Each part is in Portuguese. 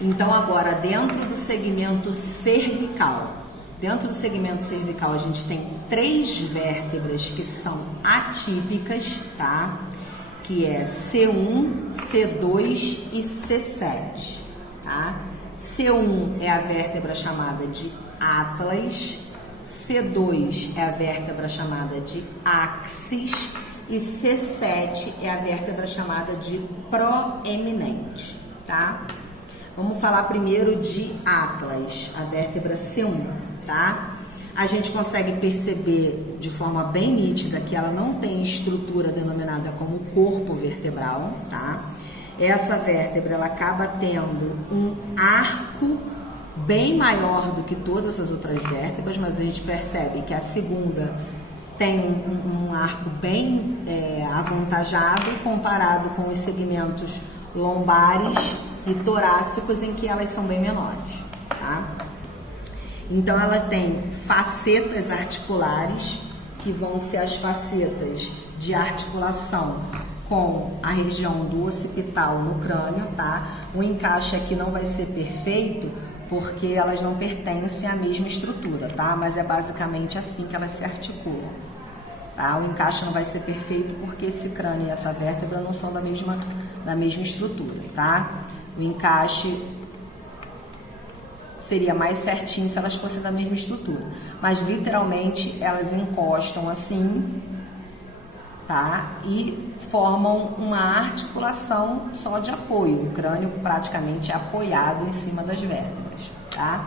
Então, agora, dentro do segmento cervical, a gente tem 3 vértebras que são atípicas, tá? Que é C1, C2 e C7, tá? C1 é a vértebra chamada de Atlas, C2 é a vértebra chamada de Axis e C7 é a vértebra chamada de proeminente, tá? Vamos falar primeiro de Atlas, a vértebra C1, tá? A gente consegue perceber de forma bem nítida que ela não tem estrutura denominada como corpo vertebral, tá? Essa vértebra, ela acaba tendo um arco bem maior do que todas as outras vértebras, mas a gente percebe que a segunda tem um arco bem avantajado comparado com os segmentos lombares e torácicos, em que elas são bem menores, tá? Então, ela tem facetas articulares, que vão ser as facetas de articulação com a região do occipital no crânio, tá? O encaixe aqui não vai ser perfeito, porque elas não pertencem à mesma estrutura, tá? Mas é basicamente assim que elas se articulam, tá? O encaixe não vai ser perfeito porque esse crânio e essa vértebra não são da mesma estrutura, tá? O encaixe seria mais certinho se elas fossem da mesma estrutura, mas literalmente elas encostam assim, tá? E formam uma articulação só de apoio. O crânio praticamente é apoiado em cima das vértebras, tá?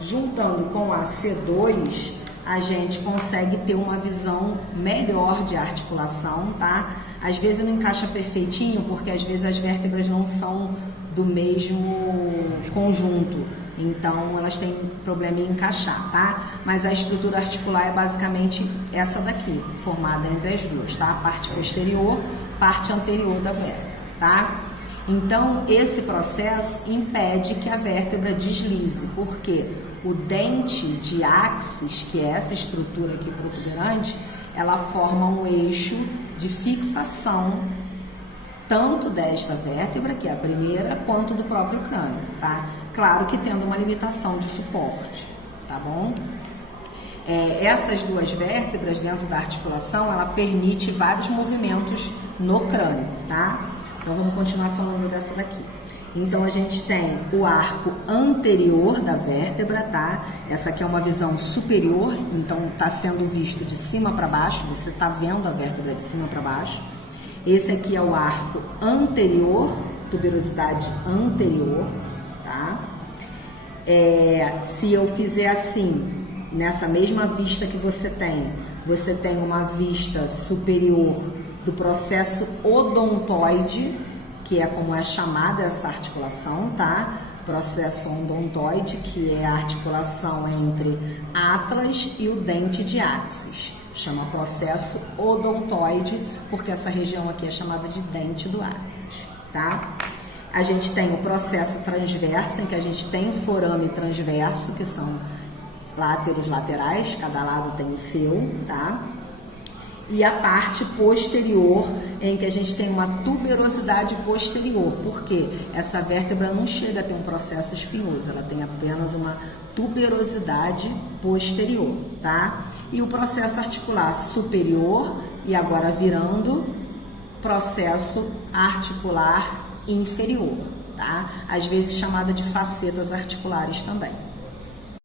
Juntando com a C2, a gente consegue ter uma visão melhor de articulação, tá? Às vezes não encaixa perfeitinho, porque às vezes as vértebras não são do mesmo conjunto, então elas têm problema em encaixar, tá? Mas a estrutura articular é basicamente essa daqui, formada entre as duas, tá? Parte posterior, parte anterior da vértebra, tá? Então, esse processo impede que a vértebra deslize, porque o dente de Axis, que é essa estrutura aqui protuberante, ela forma um eixo de fixação tanto desta vértebra, que é a primeira, quanto do próprio crânio, tá? Claro que tendo uma limitação de suporte, tá bom? Essas duas vértebras dentro da articulação, ela permite vários movimentos no crânio, tá? Então, vamos continuar falando dessa daqui. Então, a gente tem o arco anterior da vértebra, tá? Essa aqui é uma visão superior, então está sendo visto de cima para baixo, você está vendo a vértebra de cima para baixo. Esse aqui é o arco anterior, tuberosidade anterior, tá? Se eu fizer assim, nessa mesma vista que você tem uma vista superior do processo odontoide, que é como é chamada essa articulação, tá? Processo odontoide, que é a articulação entre Atlas e o dente de Axis. Chama processo odontoide, porque essa região aqui é chamada de dente do Axis, tá? A gente tem o processo transverso, em que a gente tem o forame transverso, que são láteros laterais, cada lado tem o seu, tá? E a parte posterior, em que a gente tem uma tuberosidade posterior, porque essa vértebra não chega a ter um processo espinhoso, ela tem apenas uma tuberosidade posterior, tá? E o processo articular superior, e agora virando processo articular inferior, tá? Às vezes chamada de facetas articulares também.